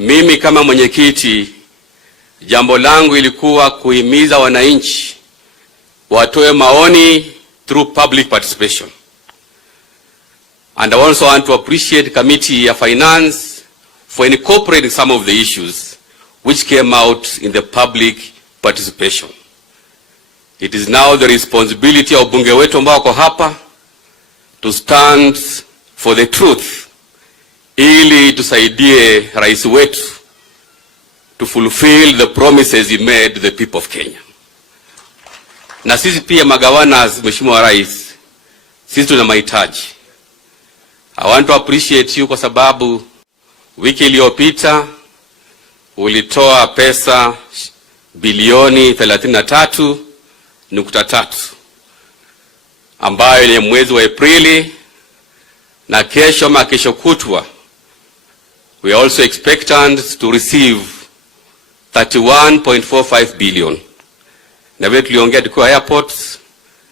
Mimi kama mwenyekiti, jambo langu ilikuwa kuhimiza wananchi watoe maoni through public participation. And I also want to appreciate Committee of Finance for incorporating some of the issues which came out in the public participation. It is now the responsibility of bunge wetu ambao wako hapa to stand for the truth, ili tusaidie rais wetu to fulfill the promises he made to the people of Kenya. Na sisi pia magawanas, Mheshimiwa Rais, sisi tuna mahitaji. I want to appreciate you kwa sababu wiki iliyopita ulitoa pesa bilioni 33.3 ambayo ni mwezi wa Aprili, na kesho ama kesho kutwa we are also expectant to receive 31.45 billion. Na vile tuliongea tukiwa airport,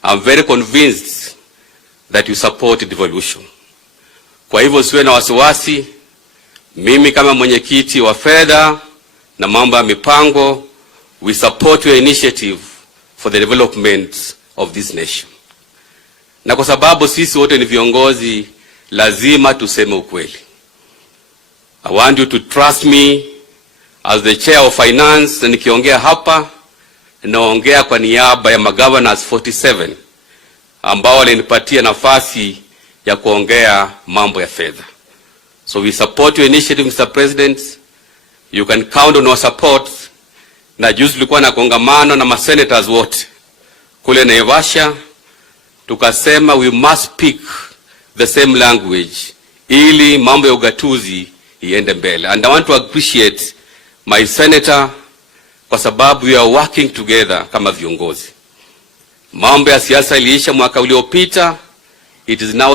I'm very convinced that you support devolution. Kwa hivyo siwe na wasiwasi, mimi kama mwenyekiti wa fedha na mambo ya mipango, we support your initiative for the development of this nation. Na kwa sababu sisi wote ni viongozi, lazima tuseme ukweli. I want you to trust me as the chair of finance, na nikiongea hapa naongea kwa niaba ya magovernors 47 ambao walinipatia nafasi ya kuongea mambo ya fedha. So we support your initiative, Mr. President. You can count on our support. Na juzi tulikuwa na kongamano na masenators wote kule Naivasha, tukasema we must speak the same language ili mambo ya ugatuzi iende mbele. And I want to appreciate my senator kwa sababu we are working together kama viongozi. Mambo ya siasa iliisha mwaka uliopita, it is now